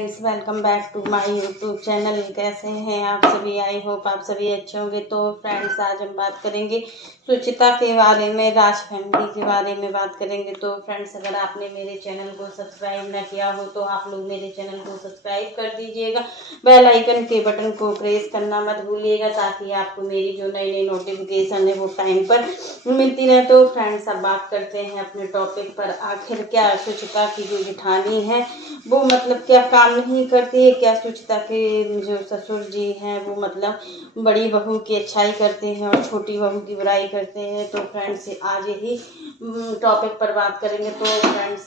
Friends, welcome back to my YouTube channel. कैसे हैं आप सभी? आई होप आप सभी अच्छे होंगे। तो फ्रेंड्स, आज हम बात करेंगे सुचिता के बारे में, राज फैमिली के बारे में बात करेंगे। तो फ्रेंड्स, अगर आपने मेरे चैनल को सब्सक्राइब ना किया हो तो आप लोग मेरे चैनल को सब्सक्राइब कर दीजिएगा। बेल आइकन के बटन को प्रेस करना मत भूलिएगा ताकि आपको मेरी जो नई नई नोटिफिकेशन है वो टाइम पर मिलती रहे। तो फ्रेंड्स, अब बात करते हैं अपने टॉपिक पर। आखिर क्या सुचिता की जो जेठानी है वो मतलब क्या काम नहीं करती है? क्या सुचिता के जो ससुर जी हैं वो मतलब बड़ी बहू की अच्छाई करते हैं और छोटी बहू की बुराई करते हैं? तो फ्रेंड्स, आज यही टॉपिक पर बात करेंगे। तो फ्रेंड्स,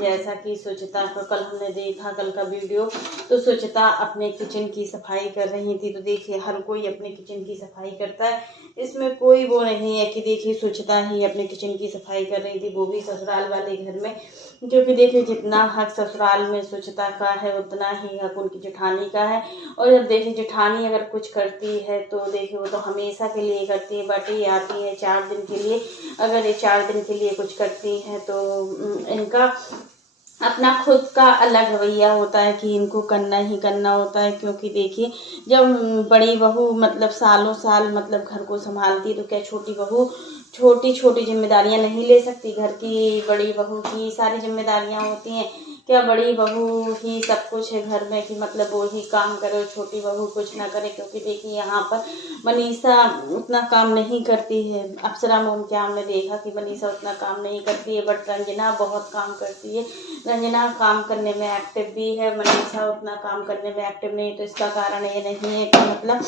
जैसा कि सुचिता को कल हमने देखा, कल का वीडियो, तो सुचिता अपने किचन की सफाई कर रही थी। तो देखिए, हर कोई अपने किचन की सफाई करता है, इसमें कोई वो नहीं है कि देखिए सुचिता ही अपने किचन की सफाई कर रही थी, वो भी ससुराल वाले घर में। क्योंकि देखिए, जितना हक ससुराल में सुचिता का है उतना ही हक उनकी जेठानी का है। और जब देखिए जेठानी अगर कुछ करती है तो देखिए वो तो हमेशा के लिए करती है, बट ये आती है 4 दिन के लिए। अगर ये 4 दिन के लिए कुछ करती हैं तो इनका अपना खुद का अलग रवैया होता है कि इनको करना ही करना होता है। क्योंकि देखिए, जब बड़ी बहू मतलब सालों साल मतलब घर को संभालती है तो क्या छोटी बहू छोटी छोटी जिम्मेदारियां नहीं ले सकती? घर की बड़ी बहू की सारी जिम्मेदारियां होती हैं। क्या बड़ी बहू ही सब कुछ है घर में कि मतलब वो ही काम करे और छोटी बहू कुछ ना करे? क्योंकि देखिए, यहाँ पर मनीषा उतना काम नहीं करती है। अप्सरा मोम क्या हमने देखा कि मनीषा उतना काम नहीं करती है, बट रंजना बहुत काम करती है। रंजना काम करने में एक्टिव भी है, मनीषा उतना काम करने में एक्टिव नहीं है। तो इसका कारण ये नहीं है कि मतलब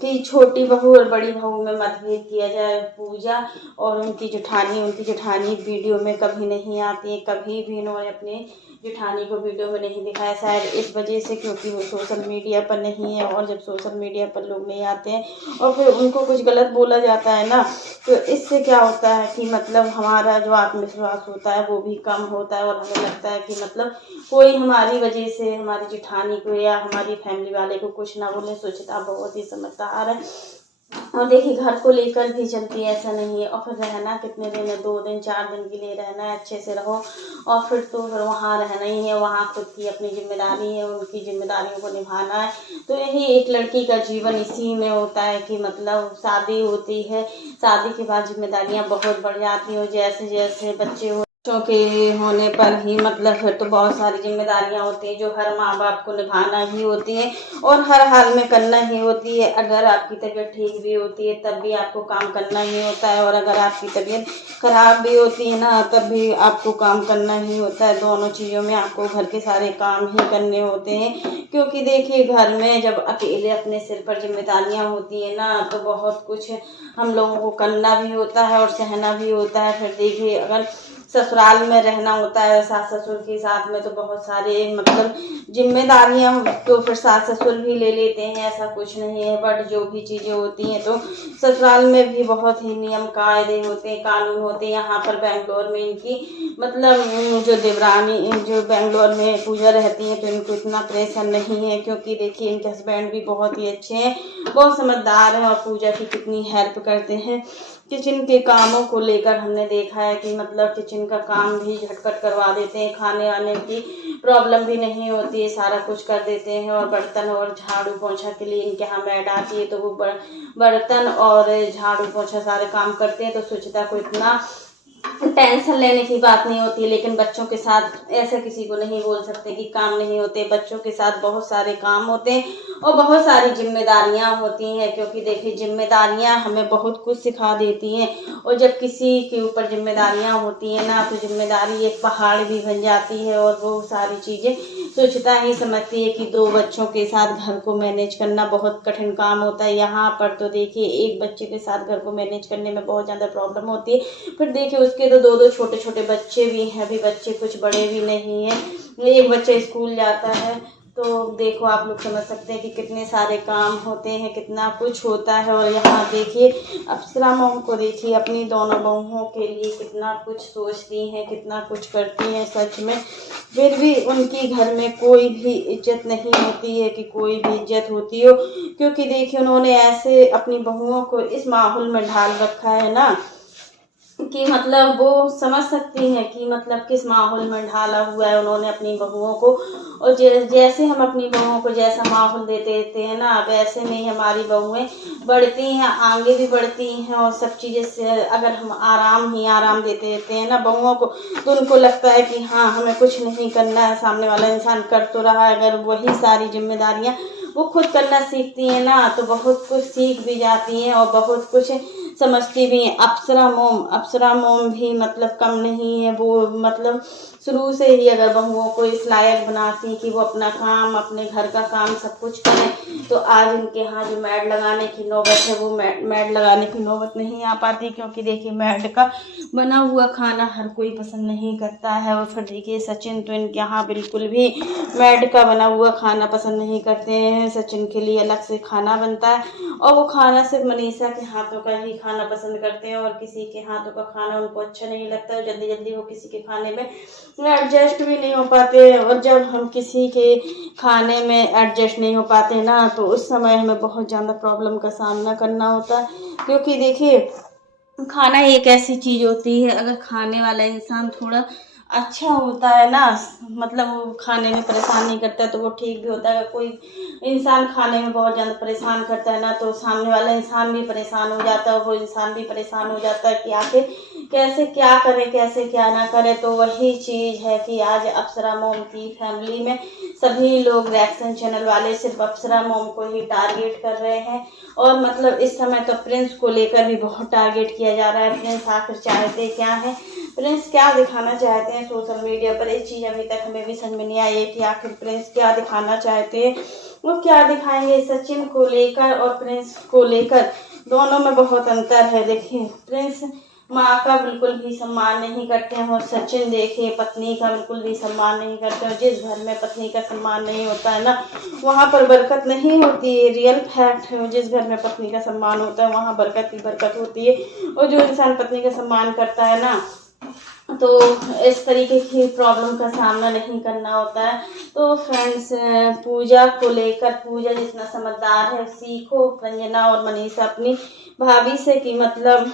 कि छोटी बहू और बड़ी बहू में मतभेद किया जाए। पूजा और उनकी जेठानी वीडियो में कभी नहीं आती है, कभी भी इन्होंने अपने जेठानी को वीडियो में नहीं दिखाया, शायद इस वजह से क्योंकि वो सोशल मीडिया पर नहीं है। और जब सोशल मीडिया पर लोग नहीं आते हैं और फिर उनको कुछ गलत बोला जाता है ना, तो इससे क्या होता है कि मतलब हमारा जो आत्मविश्वास होता है वो भी कम होता है। और हमें लगता है कि मतलब कोई हमारी वजह से हमारी जेठानी को या हमारी फैमिली वाले को कुछ ना बोले। सुचिता बहुत ही समझदार है और देखिए घर को लेकर भी चलती है, ऐसा नहीं है। और फिर रहना कितने दिन है? 2 दिन 4 दिन के लिए रहना है, अच्छे से रहो। और फिर तो फिर वहाँ रहना ही है, वहाँ खुद की अपनी जिम्मेदारी है, उनकी जिम्मेदारियों को निभाना है। तो यही एक लड़की का जीवन इसी में होता है कि मतलब शादी होती है, शादी के बाद जिम्मेदारियाँ बहुत बढ़ जाती हैं। जैसे जैसे बच्चों के होने पर ही मतलब फिर तो बहुत सारी जिम्मेदारियां होती हैं जो हर माँ बाप को निभाना ही होती है और हर हाल में करना ही होती है। अगर आपकी तबीयत ठीक भी होती है तब भी आपको काम करना ही होता है, और अगर आपकी तबीयत खराब भी होती है ना तब भी आपको काम करना ही होता है। दोनों चीज़ों में आपको घर के सारे काम ही करने होते हैं। क्योंकि देखिए, घर में जब अकेले अपने सिर पर जिम्मेदारियां होती है ना तो बहुत कुछ हम लोगों को करना भी होता है और सहना भी होता है। फिर देखिए, अगर ससुराल में रहना होता है सास ससुर के साथ में तो बहुत सारे मतलब जिम्मेदारियां तो फिर सास ससुर भी ले लेते हैं, ऐसा कुछ नहीं है। बट जो भी चीज़ें होती हैं तो ससुराल में भी बहुत ही नियम कायदे होते हैं, कानून होते हैं। यहाँ पर बेंगलोर में इनकी मतलब जो देवरानी जो बेंगलोर में पूजा रहती है तो इनको इतना प्रेशर नहीं है। क्योंकि देखिए, इनके हस्बैंड भी बहुत ही अच्छे हैं, बहुत समझदार हैं और पूजा की कितनी हेल्प करते हैं। किचन के कामों को लेकर हमने देखा है कि मतलब किचन का काम भी झटपट करवा देते हैं, खाने आने की प्रॉब्लम भी नहीं होती है, सारा कुछ कर देते हैं। और बर्तन और झाड़ू पोछा के लिए इनके यहाँ मैड आती है तो वो बर्तन और झाड़ू पोछा सारे काम करते हैं। तो सुचिता को इतना टेंशन लेने की बात नहीं होती है। लेकिन बच्चों के साथ ऐसा किसी को नहीं बोल सकते कि काम नहीं होते, बच्चों के साथ बहुत सारे काम होते हैं और बहुत सारी जिम्मेदारियां होती हैं। क्योंकि देखिए, जिम्मेदारियां हमें बहुत कुछ सिखा देती हैं और जब किसी के ऊपर जिम्मेदारियां होती हैं ना तो जिम्मेदारी एक पहाड़ भी बन जाती है। और वो सारी चीज़ें सोचता ही समझती है कि 2 बच्चों के साथ घर को मैनेज करना बहुत कठिन काम होता है। यहाँ पर तो देखिए, एक बच्चे के साथ घर को मैनेज करने में बहुत ज़्यादा प्रॉब्लम होती है। फिर देखिए, उसके तो 2-2 छोटे छोटे बच्चे भी हैं, अभी बच्चे कुछ बड़े भी नहीं हैं, एक बच्चा स्कूल जाता है। तो देखो, आप लोग समझ सकते हैं कि कितने सारे काम होते हैं, कितना कुछ होता है। और यहाँ देखिए, अप्सरा मॉम को देखिए, अपनी दोनों बहुओं के लिए कितना कुछ सोचती हैं, कितना कुछ करती हैं सच में। फिर भी उनकी घर में कोई भी इज्जत नहीं होती है कि कोई भी इज्जत होती हो। क्योंकि देखिए, उन्होंने ऐसे अपनी बहुओं को इस माहौल में ढाल रखा है ना कि मतलब वो समझ सकती हैं कि मतलब किस माहौल में ढाला हुआ है उन्होंने अपनी बहुओं को। और जैसे हम अपनी बहुओं को जैसा माहौल देते हैं ना, वैसे में ही हमारी बहुएं बढ़ती हैं, आगे भी बढ़ती हैं। और सब चीज़ें से अगर हम आराम देते हैं ना बहुओं को, तो उनको लगता है कि हाँ हमें कुछ नहीं करना है, सामने वाला इंसान कर तो रहा है। अगर वही सारी जिम्मेदारियाँ वो खुद करना सीखती हैं ना, तो बहुत कुछ सीख भी जाती हैं और बहुत कुछ समझती भी हैं। अप्सरा मोम भी मतलब कम नहीं है। वो मतलब शुरू से ही अगर बहुओं को इस लायक बनाती कि वो अपना काम, अपने घर का काम सब कुछ करें, तो आज उनके यहाँ जो मैड लगाने की नौबत है वो मैड लगाने की नौबत नहीं आ पाती। क्योंकि देखिए मैड का बना हुआ खाना हर कोई पसंद नहीं करता है। और फिर देखिए सचिन तो इनके यहाँ बिल्कुल भी मैड का बना हुआ खाना पसंद नहीं करते हैं। सचिन के लिए अलग से खाना बनता है और वो खाना सिर्फ मनीषा के हाथों का ही खाना पसंद करते हैं। और किसी के हाथों का खाना उनको अच्छा नहीं लगता है। जल्दी जल्दी वो किसी के खाने में एडजस्ट भी नहीं हो पाते। और जब हम किसी के खाने में एडजस्ट नहीं हो पाते ना, तो उस समय हमें बहुत ज़्यादा प्रॉब्लम का सामना करना होता है। क्योंकि देखिए खाना एक ऐसी चीज़ होती है, अगर खाने वाला इंसान थोड़ा अच्छा होता है ना, मतलब वो खाने में परेशान नहीं करता है, तो वो ठीक भी होता है। अगर कोई इंसान खाने में बहुत ज़्यादा परेशान करता है ना, तो सामने वाला इंसान भी परेशान हो जाता है और वो इंसान भी परेशान हो जाता है कि आखिर कैसे क्या करे, कैसे क्या ना करे। तो वही चीज़ है कि आज अप्सरा मोम की फैमिली में सभी लोग रिएक्शन चैनल वाले सिर्फ अप्सरा मोम को ही टारगेट कर रहे हैं। और मतलब इस समय तो प्रिंस को लेकर भी बहुत टारगेट किया जा रहा है। प्रिंस आखिर चाहते क्या है, प्रिंस क्या दिखाना चाहते हैं सोशल मीडिया पर, ये चीज़ अभी तक हमें भी समझ में नहीं आई है कि आखिर प्रिंस क्या दिखाना चाहते हैं। वो क्या दिखाएंगे सचिन को लेकर और प्रिंस को लेकर, दोनों में बहुत अंतर है। देखिए प्रिंस माँ का बिल्कुल भी सम्मान नहीं करते हैं और सचिन देखिए पत्नी का बिल्कुल भी सम्मान नहीं करते हैं। जिस घर में पत्नी का सम्मान नहीं होता है ना, वहाँ पर बरकत नहीं होती है। रियल फैक्ट है, जिस घर में पत्नी का सम्मान होता है वहाँ बरकत ही बरकत होती है। और जो इंसान पत्नी का सम्मान करता है ना, तो इस तरीके की प्रॉब्लम का सामना नहीं करना होता है। तो फ्रेंड्स पूजा को लेकर, पूजा जितना समझदार है, सीखो रंजना और मनीषा अपनी भाभी से कि मतलब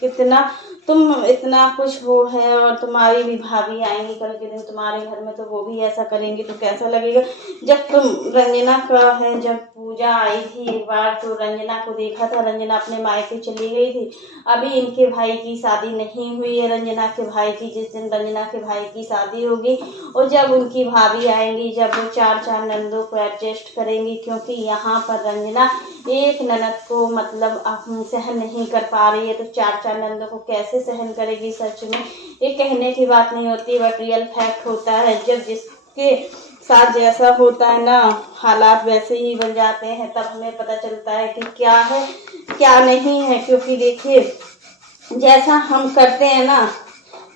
कितना तुम इतना कुछ वो है। और तुम्हारी भी भाभी आएंगी कल के दिन तुम्हारे घर में, तो वो भी ऐसा करेंगी तो कैसा लगेगा। जब तुम रंजना का है, जब पूजा आई थी एक बार, तो रंजना को देखा था, रंजना अपने मायके चली गई थी। अभी इनके भाई की शादी नहीं हुई है रंजना के भाई की। जिस दिन रंजना के भाई की शादी होगी और जब उनकी भाभी आएंगी, जब वो चार चार नंदों को एडजस्ट करेंगी, क्योंकि यहाँ पर रंजना एक ननद को मतलब सहन नहीं कर पा रही है, तो चार चार नंदों को कैसे सहन करेगी। सच में ये कहने की बात नहीं होती, बट रियल फैक्ट होता है। जब जिसके साथ जैसा होता है ना, हालात वैसे ही बन जाते हैं, तब हमें पता चलता है कि क्या है क्या नहीं है। क्योंकि देखिए जैसा हम करते हैं ना,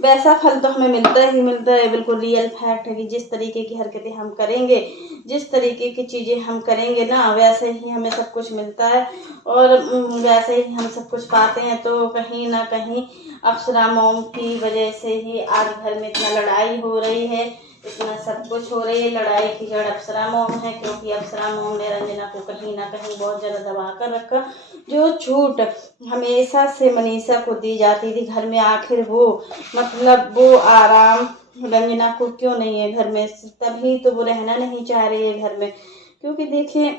वैसा फल तो हमें मिलता ही मिलता है। बिल्कुल रियल फैक्ट है कि जिस तरीके की हरकतें हम करेंगे, जिस तरीके की चीज़ें हम करेंगे ना, वैसे ही हमें सब कुछ मिलता है और वैसे ही हम सब कुछ पाते हैं। तो कहीं ना कहीं अप्सरा मोम की वजह से ही आज घर में इतना लड़ाई हो रही है, इतना सब कुछ हो रही है। लड़ाई की जड़ अप्सरा मोम है, क्योंकि अप्सरा मोम ने रंजना को कहीं ना कहीं बहुत ज़्यादा दबा कर रखा। जो छूट हमेशा से मनीषा को दी जाती थी घर में, आखिर वो मतलब वो आराम रंजना को क्यों नहीं है घर में, तभी तो वो रहना नहीं चाह रही है घर में। क्योंकि देखिए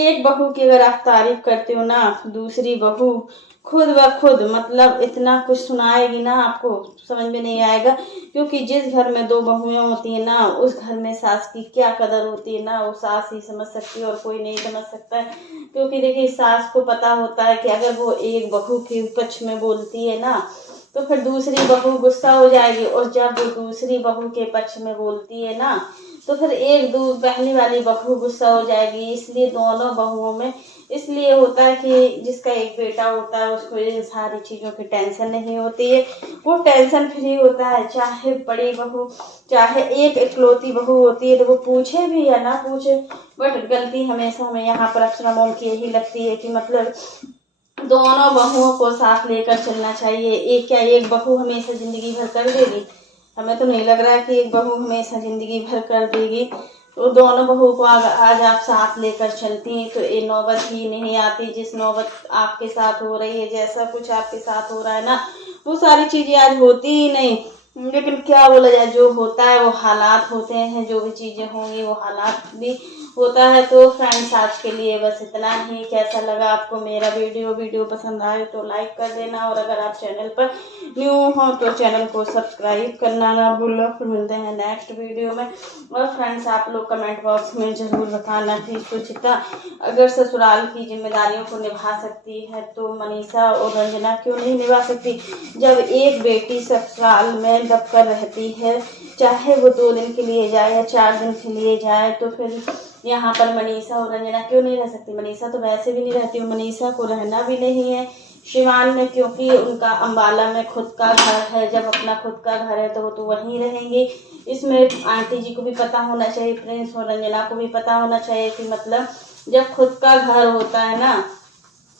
एक बहू की अगर आप तारीफ करते हो ना, दूसरी बहू खुद ब खुद मतलब इतना कुछ सुनाएगी ना, आपको समझ में नहीं आएगा। क्योंकि जिस घर में दो बहुएं होती है ना, उस घर में सास की क्या कदर होती है ना, वो सास ही समझ सकती है और कोई नहीं समझ सकता है। क्योंकि देखिए सास को पता होता है कि अगर वो एक बहू के पक्ष में बोलती है ना, तो फिर दूसरी बहू गुस्सा हो जाएगी। और जब वो दूसरी बहू के पक्ष में बोलती है ना, तो फिर पहली वाली बहू गुस्सा हो जाएगी। इसलिए दोनों बहुओं में इसलिए होता है कि जिसका एक बेटा होता है उसको इन सारी चीज़ों की टेंशन नहीं होती है, वो टेंशन फ्री होता है। चाहे बड़ी बहू, चाहे एक इकलौती बहू होती है, तो वो पूछे भी या ना पूछे, बट गलती हमेशा हमें यहाँ पर अप्सरा मोम की यही लगती है कि मतलब दोनों बहुओं को साथ लेकर चलना चाहिए। एक बहू हमेशा जिंदगी भर कर देगी, हमें तो नहीं लग रहा है कि एक बहू हमेशा जिंदगी भर कर देगी। तो दोनों बहू को आज आप साथ लेकर चलती हैं तो ये नौबत ही नहीं आती जिस नौबत आपके साथ हो रही है। जैसा कुछ आपके साथ हो रहा है ना, वो सारी चीज़ें आज होती ही नहीं। लेकिन क्या बोला जाए, जो होता है वो हालात होते हैं, जो भी चीज़ें होंगी वो हालात भी होता है। तो फ्रेंड्स आज के लिए बस इतना ही। कैसा लगा आपको मेरा वीडियो पसंद आए तो लाइक कर देना, और अगर आप चैनल पर न्यू हो तो चैनल को सब्सक्राइब करना ना भूलो। फिर मिलते हैं नेक्स्ट वीडियो में। और फ्रेंड्स आप लोग कमेंट बॉक्स में ज़रूर बताना कि सुचिता अगर ससुराल की जिम्मेदारियों को निभा सकती है तो मनीषा और रंजना क्यों नहीं निभा सकती। जब एक बेटी ससुराल में दब कर रहती है, चाहे वो 2 दिन के लिए जाए या 4 दिन के लिए जाए, तो फिर यहाँ पर मनीषा और रंजना क्यों नहीं रह सकती। मनीषा तो वैसे भी नहीं रहती, मनीषा को रहना भी नहीं है शिवान में, क्योंकि उनका अम्बाला में खुद का घर है। जब अपना खुद का घर है तो वो तो वहीं रहेंगे। इसमें आंटी जी को भी पता होना चाहिए, प्रिंस और रंजना को भी पता होना चाहिए कि मतलब जब खुद का घर होता है ना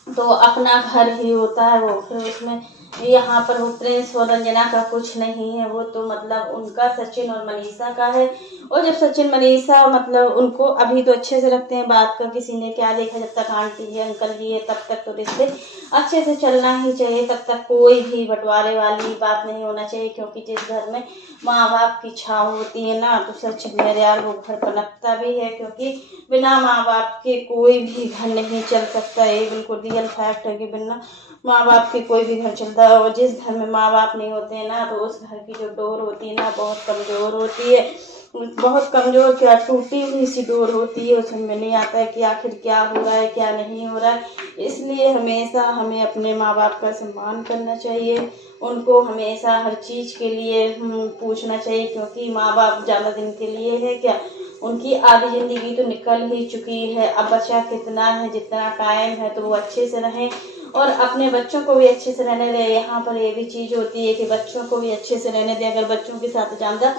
तो अपना घर ही होता है वो। फिर उसमें यहाँ पर वो प्रिंस और रंजना का कुछ नहीं है, वो तो मतलब उनका सचिन और मनीषा का है। और जब सचिन मनीषा मतलब उनको अभी तो अच्छे से रखते हैं, बात का किसी ने क्या देखा, जब तक आंटी है अंकल जी है तब तक तो रिश्ते अच्छे से चलना ही चाहिए, तब तक कोई भी बंटवारे वाली बात नहीं होना चाहिए। क्योंकि जिस घर में माँ बाप की छाव होती है ना तो सच में यार वो घर पनपता भी है, क्योंकि बिना माँ बाप के कोई भी घर नहीं चल सकता। ये बिल्कुल रियल फैक्ट है कि बिना माँ बाप के कोई भी घर चलता है। और जिस घर में माँ बाप नहीं होते हैं ना तो उस घर की जो डोर होती है ना बहुत कमज़ोर होती है, बहुत कमज़ोर क्या टूटी हुई सी डोर होती है। उसमें नहीं आता है कि आखिर क्या हो रहा है क्या नहीं हो रहा है। इसलिए हमेशा हमें अपने माँ बाप का सम्मान करना चाहिए, उनको हमेशा हर चीज़ के लिए पूछना चाहिए, क्योंकि माँ बाप ज़्यादा दिन के लिए है क्या, उनकी आधी ज़िंदगी तो निकल ही चुकी है। अब बचा कितना है, जितना टाइम है तो वो अच्छे से रहें और अपने बच्चों को भी अच्छे से रहने दें। यहाँ पर ये भी चीज़ होती है कि बच्चों को भी अच्छे से रहने दें। अगर बच्चों के साथ ज़्यादा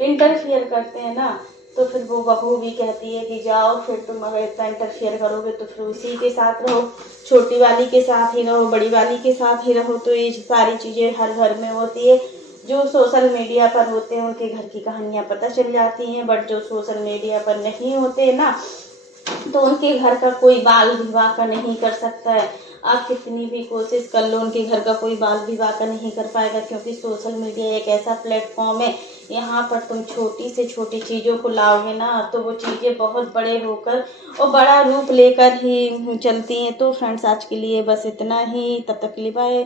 इंटरफियर करते हैं ना तो फिर वो बहू भी कहती है कि जाओ, फिर तुम अगर इतना इंटरफियर करोगे तो फिर उसी के साथ रहो, छोटी वाली के साथ ही रहो, बड़ी वाली के साथ ही रहो। तो ये सारी चीज़ें हर घर में होती है। जो सोशल मीडिया पर होते हैं उनके घर की कहानियाँ पता चल जाती हैं, बट जो सोशल मीडिया पर नहीं होते ना तो उनके घर का कोई बाल विवाह का नहीं कर सकता है। आप कितनी भी कोशिश कर लो उनके घर का कोई बाल विवाह का नहीं कर पाएगा, क्योंकि सोशल मीडिया एक ऐसा प्लेटफॉर्म है, यहाँ पर तुम छोटी से छोटी चीज़ों को लाओगे ना तो वो चीज़ें बहुत बड़े होकर और बड़ा रूप लेकर ही चलती हैं। तो फ्रेंड्स आज के लिए बस इतना ही, तब तक के लिए बाय।